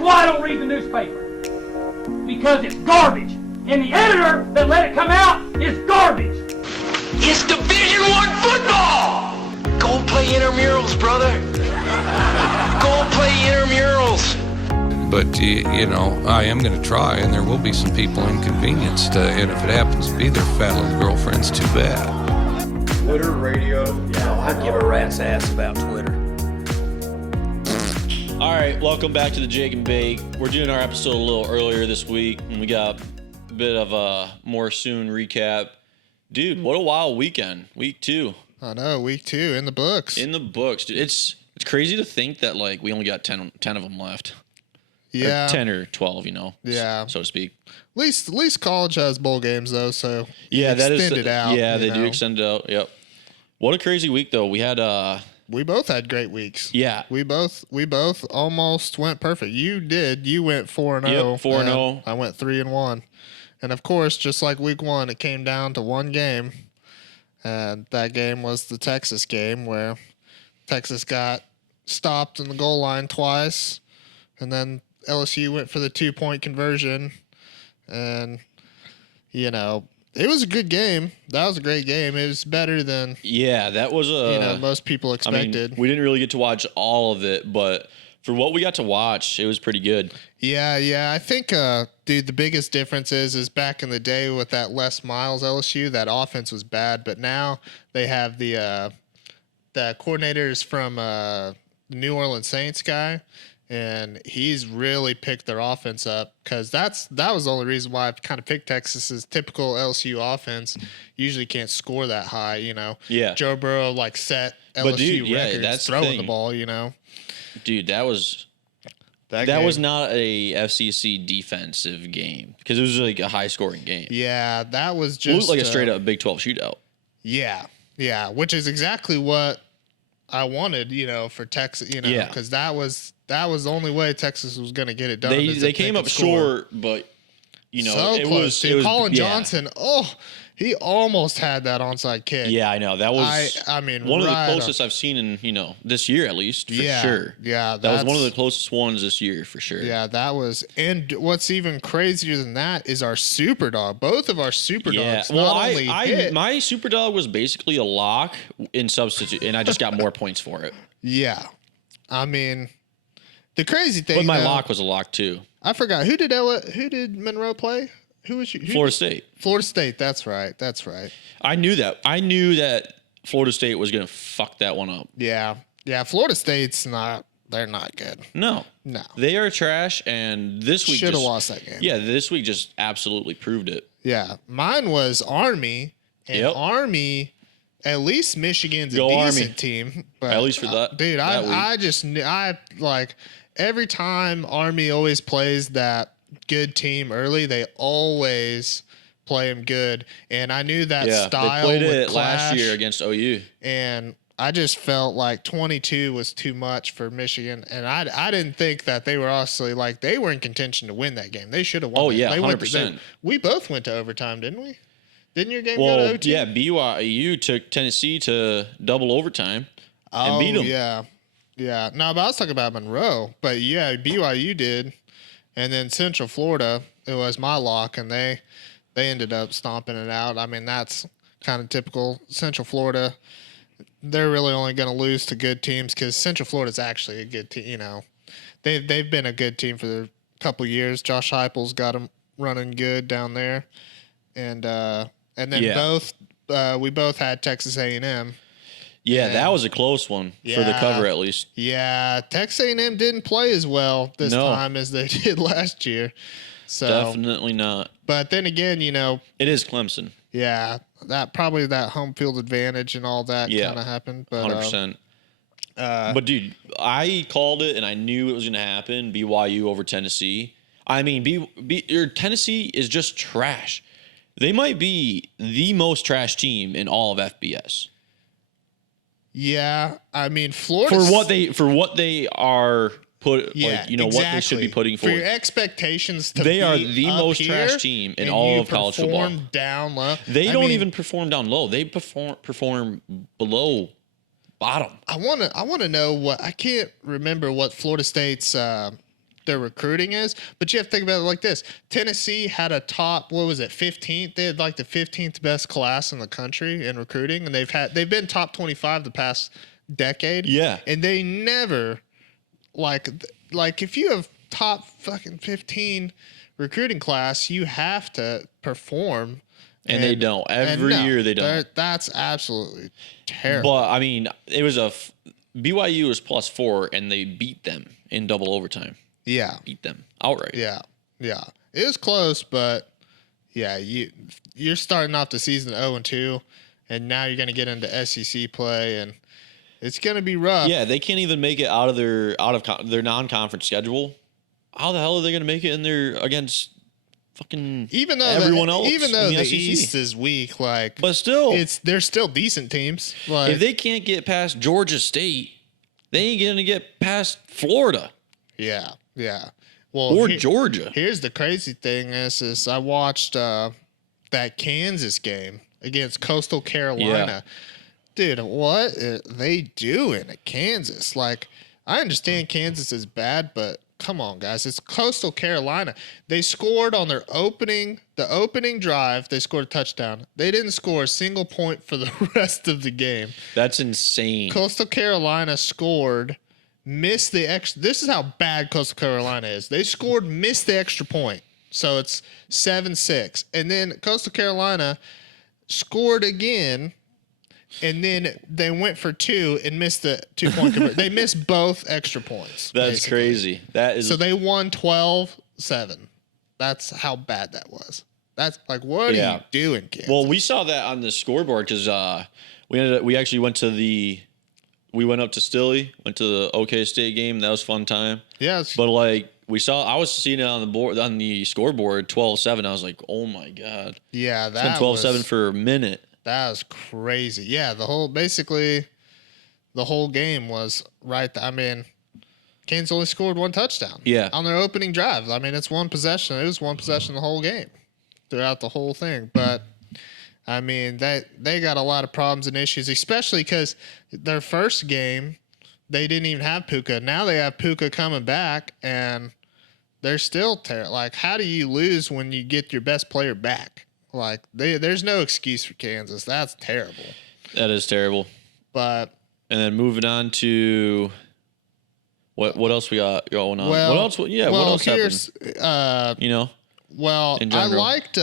That's why I don't read the newspaper. Because it's garbage. And the editor that let it come out is garbage. It's Division I football! Go play intramurals, brother. Go play intramurals. But, you know, I am going to try, and there will be some people inconvenienced. And if it happens to be their fat little girlfriends, too bad. Twitter, radio. Yeah, I'd give a rat's ass about Twitter. All right, welcome back to the Jake and Bake. We're doing our episode a little earlier this week, and we got a bit of a more soon recap. Dude, what a wild weekend. Week 2. I know, week 2 in the books. In the books, dude. It's crazy to think that, like, we only got 10 of them left. Yeah. Or 10 or 12, you know, yeah, so to speak. At least college has bowl games, though, so yeah, that is extend it out. Yeah, they do extend it out, yep. What a crazy week, though. We had... We both had great weeks. Yeah. We both almost went perfect. You did. You went 4-0. Yep, 4-0. I went 3-1. And of course, just like week 1, it came down to one game. And that game was the Texas game where Texas got stopped in the goal line twice. And then LSU went for the 2-point conversion. And, you know, it was a good game. That was a great game. It was better than that was most people expected. I mean, we didn't really get to watch all of it, but for what we got to watch, it was pretty good. Yeah. I think, dude, the biggest difference is back in the day with that Les Miles LSU, that offense was bad, but now they have the coordinators from the New Orleans Saints guy. And he's really picked their offense up because that was the only reason why I kind of picked Texas's typical LSU offense. Usually can't score that high, you know. Yeah. Joe Burrow set LSU records that's throwing the ball, you know. Dude, that was not a FCC defensive game because it was like a high scoring game. Yeah, that was just it looked like a straight up Big 12 shootout. Yeah, which is exactly what I wanted, you know, for Texas, you know, because that was the only way Texas was going to get it done. They came up short, but you know, so it close. was Colin Johnson. Oh, he almost had that onside kick. Yeah, I know that was. I mean, one of the closest I've seen in this year at least for sure. Yeah, that was one of the closest ones this year for sure. Yeah, that was. And what's even crazier than that is our super dog. Both of our super dogs. Well, my super dog was basically a lock in substitute, and I just got more points for it. Yeah, I mean, the crazy thing. But my lock was a lock too. I forgot who did Monroe play? Who was you? Florida State. Florida State. That's right. I knew that Florida State was going to fuck that one up. Yeah. Florida State's not. They're not good. No. They are trash, and this week should have lost that game. Yeah, this week just absolutely proved it. Yeah, mine was Army, and Army. At least Michigan's a decent team. But, at least for that, dude. I like every time Army always plays that good team early, they always play them good. And I knew that style they played would it clash, last year against OU. And I just felt like 22 was too much for Michigan. And I didn't think that they were honestly like they were in contention to win that game. They should have won. Oh, yeah, 100%. We both went to overtime, didn't we? Didn't your game go to OT? Yeah, BYU took Tennessee to double overtime and beat them. Yeah. No, but I was talking about Monroe. But yeah, BYU did. And then Central Florida, it was my lock, and they ended up stomping it out. I mean, that's kind of typical. Central Florida, they're really only going to lose to good teams because Central Florida's actually a good team. You know, they've been a good team for a couple of years. Josh Heupel's got them running good down there, and then we both had Texas A&M. Yeah, that was a close one for the cover at least. Yeah, Texas A&M didn't play as well this time as they did last year. So definitely not. But then again, you know, it is Clemson. Yeah, that home field advantage and all that kind of happened. But 100%. But dude, I called it and I knew it was going to happen. BYU over Tennessee. I mean, Tennessee is just trash. They might be the most trash team in all of FBS. Yeah, I mean Florida for what they are what they should be putting forward. For your expectations to they are the most trash team in all of college football. Perform down low. They don't even perform down low. They perform below bottom. I want to know what I can't remember what Florida State's their recruiting is. But you have to think about it like this. Tennessee had a top, 15th? They had like the 15th best class in the country in recruiting, and they've been top 25 the past decade. Yeah. And they never like if you have top fucking 15 recruiting class, you have to perform. And they don't. Every year they don't. That's absolutely terrible. But I mean, it was BYU was +4 and they beat them in double overtime. Yeah. Beat them outright. Yeah. Yeah. It was close, but yeah, you're starting off the season 0-2, and now you're going to get into SEC play, and it's going to be rough. Yeah, they can't even make it out of their non-conference schedule. How the hell are they going to make it in there against fucking everyone else? Even though the SEC? East is weak, but still, they're still decent teams. Like, if they can't get past Georgia State, they ain't going to get past Florida. Yeah, yeah. Well, or Georgia. Here's the crazy thing: is I watched that Kansas game against Coastal Carolina. Yeah. Dude, what are they doing at Kansas? Like, I understand Kansas is bad, but come on, guys. It's Coastal Carolina. They scored on the opening drive. They scored a touchdown. They didn't score a single point for the rest of the game. That's insane. Coastal Carolina scored, missed the extra. This is how bad Coastal Carolina is. They scored, missed the extra point. So it's 7-6. And then Coastal Carolina scored again. And then they went for 2 and missed the 2-point conversion. They missed both extra points. That's basically. crazy. That is. So they won 12-7. That's how bad that was. That's like, what are you doing, Kansas? Well, we saw that on the scoreboard because we actually went to we went up to Stilley, went to the OK State game. That was a fun time. Yes. But I was seeing it on the board, on the scoreboard, 12-7. I was like, oh my God. Yeah, It's been 12-7 for a minute. That was crazy. Yeah, the whole game was right. I mean, Kansas only scored 1 touchdown. Yeah. On their opening drive. I mean, it's 1 possession. It was 1 possession the whole game, throughout the whole thing. But I mean, they got a lot of problems and issues, especially because their first game they didn't even have Puka. Now they have Puka coming back, and they're still terrible. Like, how do you lose when you get your best player back? Like, there's no excuse for Kansas. That's terrible. That is terrible. But and then moving on to what else we got going on? Well, what else? Yeah, well, what else here's, happened? Well, in I general. liked.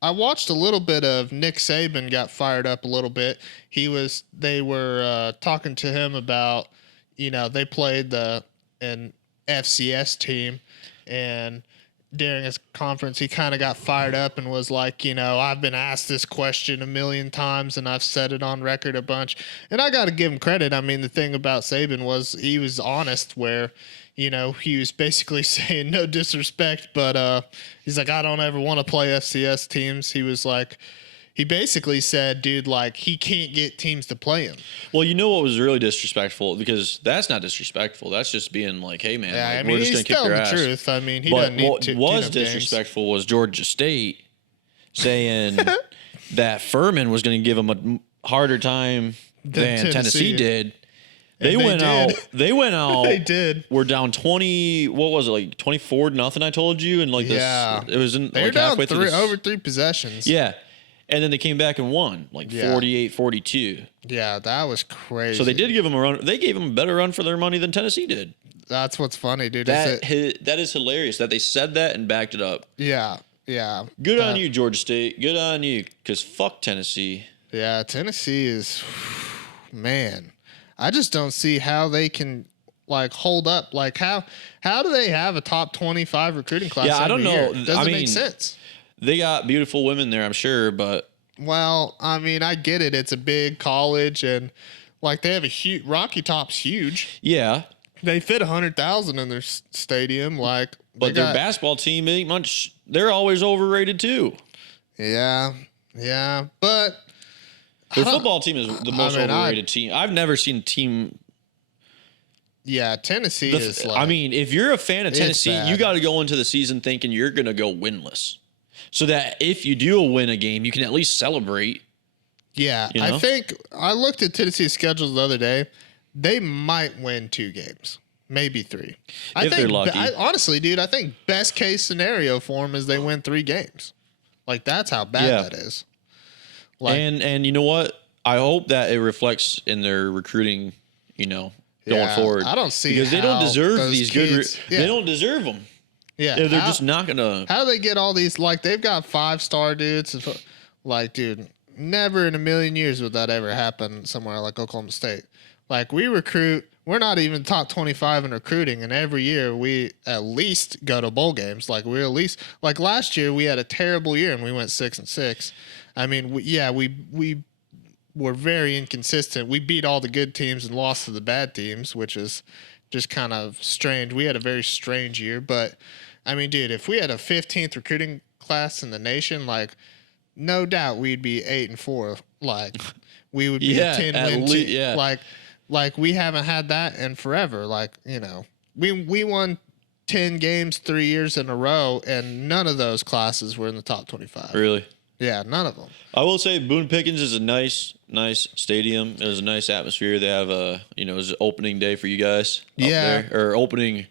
I watched a little bit of Nick Saban got fired up a little bit. They were talking to him about, they played an FCS team, and during his conference, he kind of got fired up and was like, I've been asked this question 1,000,000 times and I've said it on record a bunch. And I got to give him credit. I mean, the thing about Saban was he was honest where, he was basically saying no disrespect, but he's like, I don't ever want to play FCS teams. He was like, he basically said, dude, like, he can't get teams to play him. Well, you know what was really disrespectful? Because that's not disrespectful. That's just being like, hey, man, Yeah, we're just going to kick your ass. He's telling the truth. I mean, he But doesn't need what to. was disrespectful was Georgia State saying that Furman was going to give him a harder time than Tennessee did. They went out. They did. We're down 20. What was it, like 24-0? I told you, and like Yeah. this, it was in They're like down halfway through over 3 possessions. Yeah, and then they came back and won like 48-42. Yeah, that was crazy. So they did give them a run. They gave them a better run for their money than Tennessee did. That's what's funny, dude. That is hilarious that they said that and backed it up. Yeah, yeah. Good on you, Georgia State. Good on you, because fuck Tennessee. Yeah, Tennessee is, man. I just don't see how they can like hold up. Like how do they have a top 25 recruiting class? Yeah, I don't know. It doesn't make sense. They got beautiful women there, I'm sure, but well, I mean, I get it. It's a big college, and like they have a huge Rocky Top's huge. yeah. They fit 100,000 in their stadium. Like, But their basketball team ain't much. They're always overrated too. Yeah, but Their football team is the most overrated team. I've never seen a team. Yeah, Tennessee is like. I mean, if you're a fan of Tennessee, bad. you got to go into the season thinking you're going to go winless, so that if you do win a game, you can at least celebrate. Yeah, I think I looked at Tennessee's schedule the other day. They might win 2 games. maybe 3. If they're lucky. Honestly, dude, I think best case scenario for them is they win 3 games. Like, that's how bad that is. Like, and you know what? I hope that it reflects in their recruiting, going forward. I don't see because they don't deserve these kids, good. They don't deserve them. Yeah, they're just not gonna. How do they get all these? Like, they've got 5-star dudes. Like, dude, never in a million years would that ever happen somewhere like Oklahoma State. Like, we recruit. We're not even top 25 in recruiting, and every year we at least go to bowl games. Like, we're at least like last year we had a terrible year and we went 6-6. I mean, we were very inconsistent. We beat all the good teams and lost to the bad teams, which is just kind of strange. We had a very strange year, but I mean, dude, if we had a 15th recruiting class in the nation, like, no doubt we'd be 8-4. Like, we would be a 10-win team. Yeah. Like we haven't had that in forever. Like, we won 10 games 3 years in a row, and none of those classes were in the top 25. Really? Yeah, none of them. I will say Boone Pickens is a nice stadium. It was a nice atmosphere. They have it was opening day for you guys. Yeah. Up there, or opening,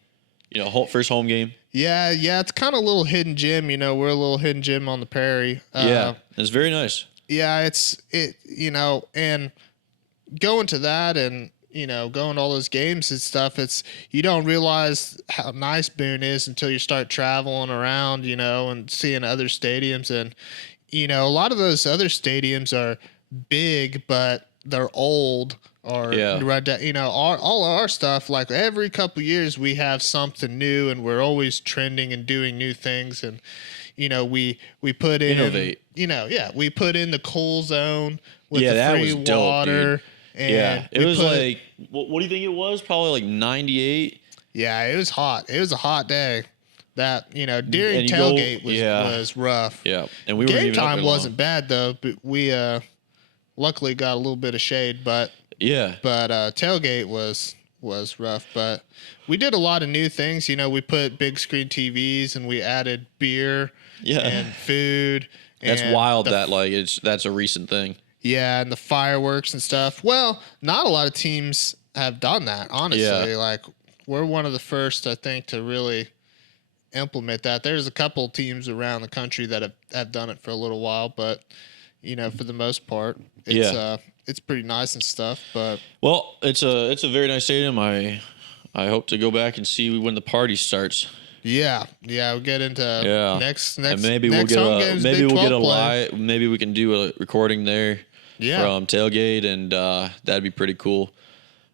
first home game. Yeah. It's kind of a little hidden gym. We're a little hidden gym on the prairie. It's very nice. Yeah, and going to that and, going to all those games and stuff, you don't realize how nice Boone is until you start traveling around, and seeing other stadiums. And, a lot of those other stadiums are big, but they're old or, all our stuff. Like, every couple years we have something new and we're always trending and doing new things. And, we put in, innovate. We put in the cool zone with the that free was dope, water. dude. And it was like, what do you think it was? Probably like 98. Yeah, it was hot. It was a hot day. That, during tailgate was rough. Yeah, and we were game time wasn't bad though. But we luckily got a little bit of shade. But tailgate was rough. But we did a lot of new things. We put big screen TVs and we added beer and food. That's wild. That's a recent thing. Yeah, and the fireworks and stuff. Well, not a lot of teams have done that, honestly. Yeah. Like, we're one of the first, I think, to really implement that. There's a couple teams around the country that have done it for a little while, but, for the most part, it's pretty nice and stuff. But it's a very nice stadium. I hope to go back and see when the party starts. Yeah, we'll get into next. And maybe next we'll get a play. live. Maybe we can do a recording there. Yeah. From tailgate, and that'd be pretty cool.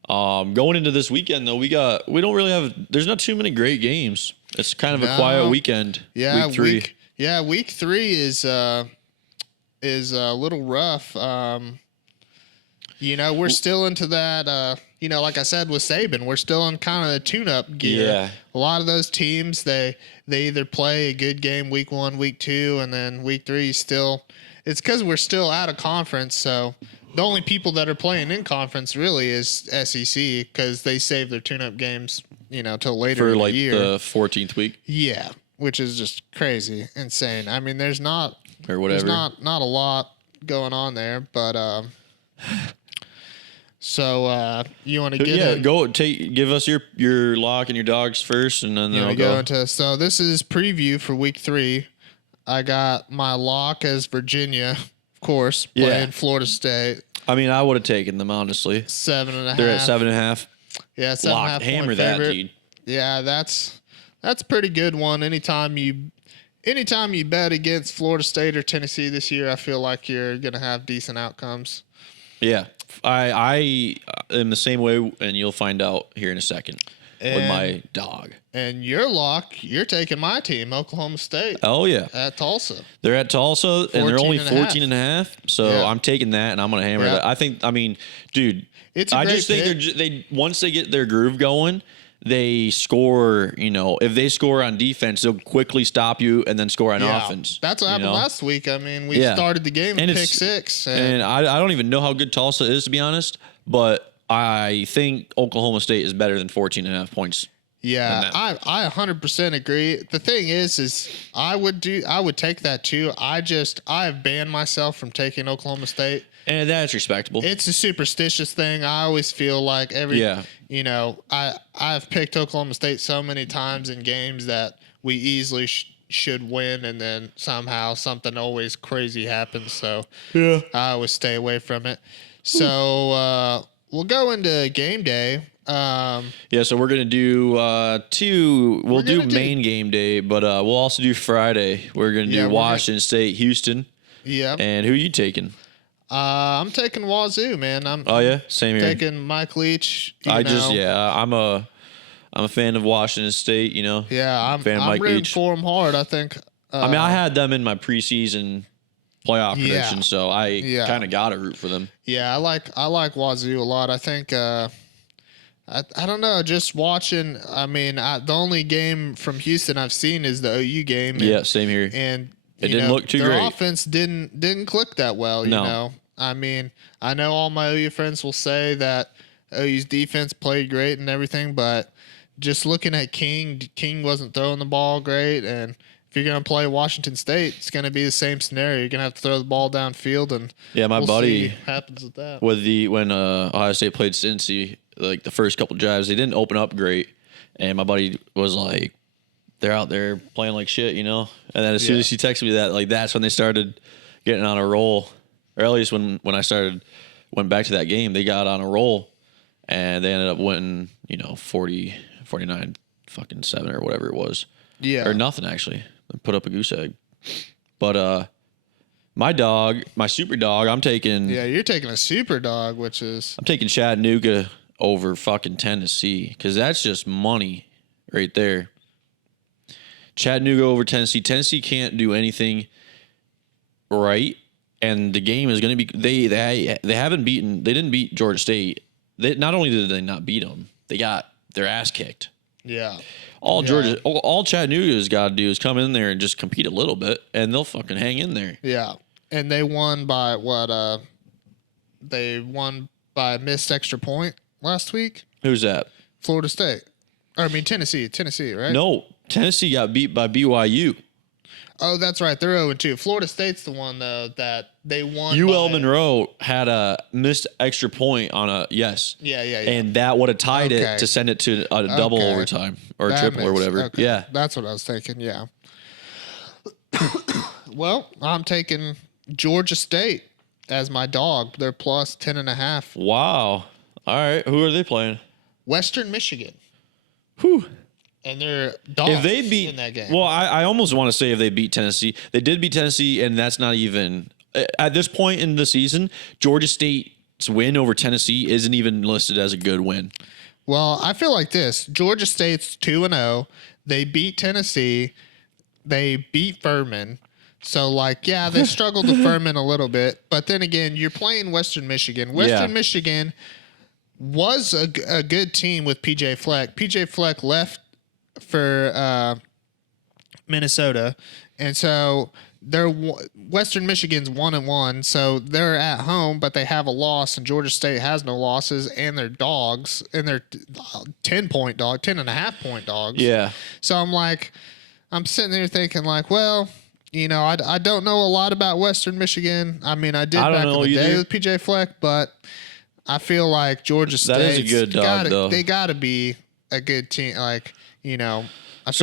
Going into this weekend though, there's not too many great games. It's kind of a quiet weekend. Yeah, week 3. Week 3 is a little rough. We're still into that. Like I said with Saban, we're still in kind of the tune-up gear. Yeah. A lot of those teams, they either play a good game week 1, week 2, and then week 3 still. It's because we're still out of conference, so the only people that are playing in conference really is SEC because they save their tune-up games, till later in the year. For the 14th week. Yeah, which is just crazy, insane. I mean, there's not or whatever. There's not a lot going on there, but so you want to get give us your lock and your dogs first, and then I'll go into. So this is preview for week 3. I got my lock as Virginia, of course, playing Florida State. I mean, I would have taken them, honestly. 7.5. They're at 7.5. Yeah, 7.5. Hammer that, dude. Yeah, that's a pretty good one. Anytime you bet against Florida State or Tennessee this year, I feel like you're gonna have decent outcomes. Yeah, I am the same way, and you'll find out here in a second with my dog. And your lock, you're taking my team, Oklahoma State. Oh, yeah. At Tulsa. They're at Tulsa, and they're only 14.5. So I'm taking that, and I'm going to hammer that. Dude, I just think they once they get their groove going, they score, if they score on defense, they'll quickly stop you and then score on offense. That's what happened last week. I mean, we started the game with pick 6. And I don't even know how good Tulsa is, to be honest, but I think Oklahoma State is better than 14.5 points Yeah, I 100% agree. The thing is I would take that too. I've banned myself from taking Oklahoma State. And that's respectable. It's a superstitious thing. I always feel like I've picked Oklahoma State so many times in games that we easily should win, and then somehow something always crazy happens. So I always stay away from it. So we'll go into game day. So we're gonna do two. We'll do main game day, but we'll also do Friday. We're gonna do Washington State, Houston. Yeah. And who are you taking? I'm taking Wazoo, man. Same here. Taking Mike Leach. I'm a fan of Washington State. Yeah, I'm Mike rooting Leach. for them hard. I think. I had them in my preseason playoff prediction, so I kind of got to root for them. Yeah, I like Wazoo a lot. I think. I don't know. Just watching. I mean, the only game from Houston I've seen is the OU game. Same here. And it didn't look too great. great. Their offense didn't click that well. You know. I mean, I know all my OU friends will say that OU's defense played great and everything, but just looking at King wasn't throwing the ball great, and if you're going to play Washington State, it's going to be the same scenario. You're going to have to throw the ball downfield, and my buddy see what happens with that. When Ohio State played Cincy, like the first couple drives, they didn't open up great, and my buddy was like, "They're out there playing like shit," And then as soon as he texted me that, like that's when they started getting on a roll, or at least when I went back to that game, they got on a roll, and they ended up winning, 40, 49, fucking 7 or whatever it was. Yeah, or nothing actually. Put up a goose egg. But my super dog, I'm taking. Yeah, you're taking a super dog, I'm taking Chattanooga over fucking Tennessee, because that's just money right there. Chattanooga over Tennessee. Tennessee can't do anything right, and the game is going to be. They haven't beaten. They didn't beat Georgia State. Not only did they not beat them, they got their ass kicked. Yeah. All Chattanooga's got to do is come in there and just compete a little bit, and they'll fucking hang in there. Yeah, and they won by what? They won by a missed extra point last week. Who's that? Florida State. Tennessee. Tennessee, right? No, Tennessee got beat by BYU. Oh, that's right. They're 0-2. Florida State's the one, though, that they won. UL Monroe had a missed extra point on a yes. Yeah. And that would have tied it to send it to a double overtime or triple or whatever. Okay. Yeah. That's what I was thinking. Yeah. Well, I'm taking Georgia State as my dog. They're plus 10.5. Wow. All right. Who are they playing? Western Michigan. Whew. And they're dogs if they beat, in that game. Well, I almost want to say if they beat Tennessee. They did beat Tennessee, and that's not even at this point in the season. Georgia State's win over Tennessee isn't even listed as a good win. Well, I feel like this. Georgia State's 2-0. They beat Tennessee. They beat Furman. So, they struggled to Furman a little bit. But then again, you're playing Western Michigan. Western Michigan was a good team with P.J. Fleck. P.J. Fleck left for Minnesota, and so Western Michigan's 1-1, so they're at home, but they have a loss, and Georgia State has no losses, and they're dogs, and they're 10.5 point dogs. Yeah. So I'm sitting there thinking well, I don't know a lot about Western Michigan. I mean, I did back in the day with PJ Fleck, but I feel like Georgia State. That is a good dog, though. They got to be a good team. I got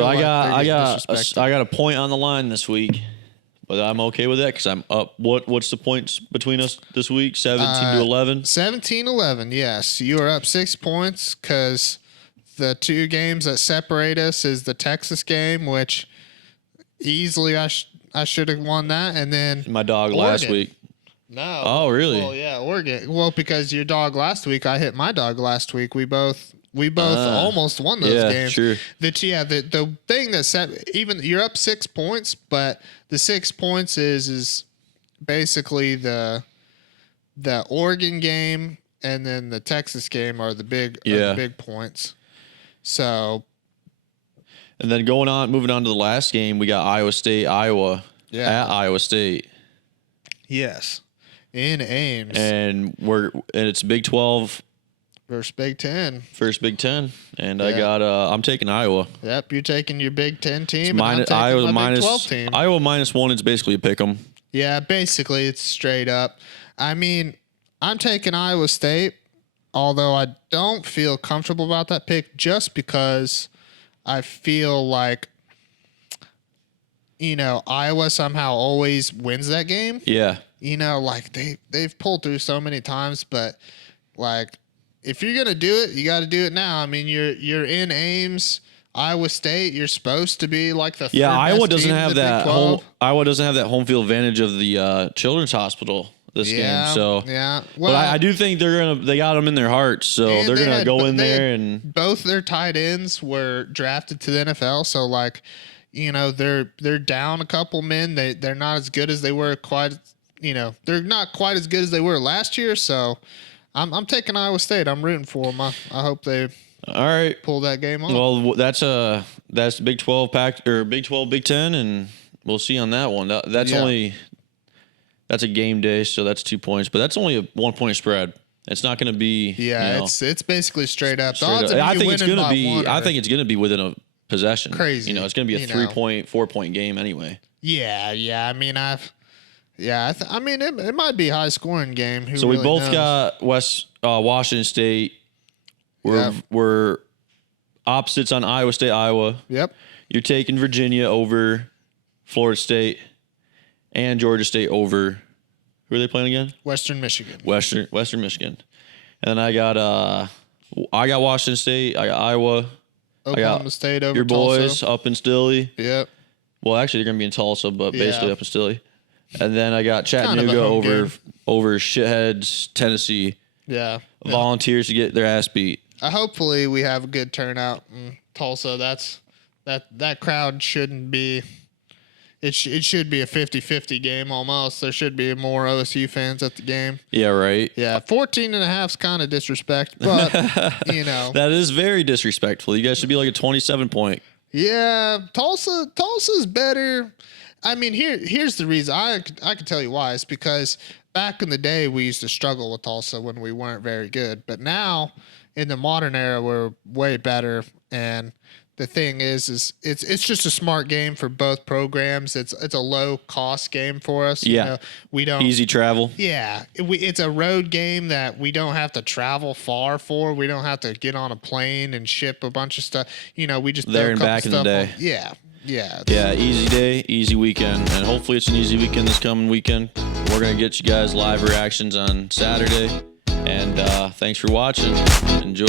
a point on the line this week, but I'm okay with that because I'm up. What's the points between us this week? 17-11. 17-11. Yes, you are up 6 points because the two games that separate us is the Texas game, which easily I should have won that, and then my dog Oregon. Last week. No. Oh, really? Well, yeah, Oregon. Well, because your dog last week, I hit my dog last week. We both almost won those games. Sure. The thing that even you're up 6 points, but the 6 points is basically the Oregon game and then the Texas game are the big points. So. And then moving on to the last game, we got Iowa State, Iowa at Iowa State. Yes. In Ames. And it's Big 12 Versus Big Ten. First Big Ten. And I got, I'm taking Iowa. Yep, you're taking your Big Ten team. Minus, and I'm taking Iowa my minus, Big 12 team. Iowa -1 is basically a pick 'em. Yeah, basically it's straight up. I mean, I'm taking Iowa State, although I don't feel comfortable about that pick just because I feel like, Iowa somehow always wins that game. Yeah. Like they've pulled through so many times, but like if you're gonna do it, you got to do it now. I mean, you're in Ames, Iowa State. You're supposed to be like the third Iowa best doesn't team in have the Big that 12. Iowa doesn't have that home field advantage of the Children's Hospital this game. So yeah, but I do think they got them in their hearts, so and they're gonna go in there had and both their tight ends were drafted to the NFL. So like, they're down a couple men. They're not as good as they were they're not quite as good as they were last year. So I'm taking Iowa State. I'm rooting for them. I hope they all right pull that game off. Well, that's Big 12 pack or Big 12 Big 10, and we'll see on that one. That's a game day, so that's 2 points, but that's only a 1 point spread. It's not going to be it's basically straight up. I think it's going to be within a possession. Crazy. It's going to be a 4 point game anyway. Yeah. I mean, it might be a high scoring game. Who so we really both knows? got Washington State. We're opposites on Iowa State, Iowa. Yep. You're taking Virginia over Florida State and Georgia State over. Who are they playing again? Western Michigan. Western Michigan. And then I got Washington State. I got Iowa. Oklahoma State over your boys Tulsa. up in Stilley. Yep. Well, actually, they're going to be in Tulsa, but basically up in Stilley. And then I got Kind of a Chattanooga home over shitheads, Tennessee. Yeah. Volunteers to get their ass beat. Hopefully we have a good turnout in Tulsa. That crowd shouldn't be. It should be a 50-50 game almost. There should be more OSU fans at the game. Yeah, right. Yeah, 14.5 is kind of disrespect, but that is very disrespectful. You guys should be like a 27-point. Yeah, Tulsa's better. I mean, here's the reason. I can tell you why. It's because back in the day we used to struggle with Tulsa when we weren't very good, but now in the modern era we're way better. And the thing is it's just a smart game for both programs. It's a low cost game for us. Yeah, we don't easy travel. Yeah, it's a road game that we don't have to travel far for. We don't have to get on a plane and ship a bunch of stuff. We just there and back in the day. Yeah, easy day, easy weekend, and hopefully it's an easy weekend this coming weekend. We're gonna get you guys live reactions on Saturday, and thanks for watching. Enjoy.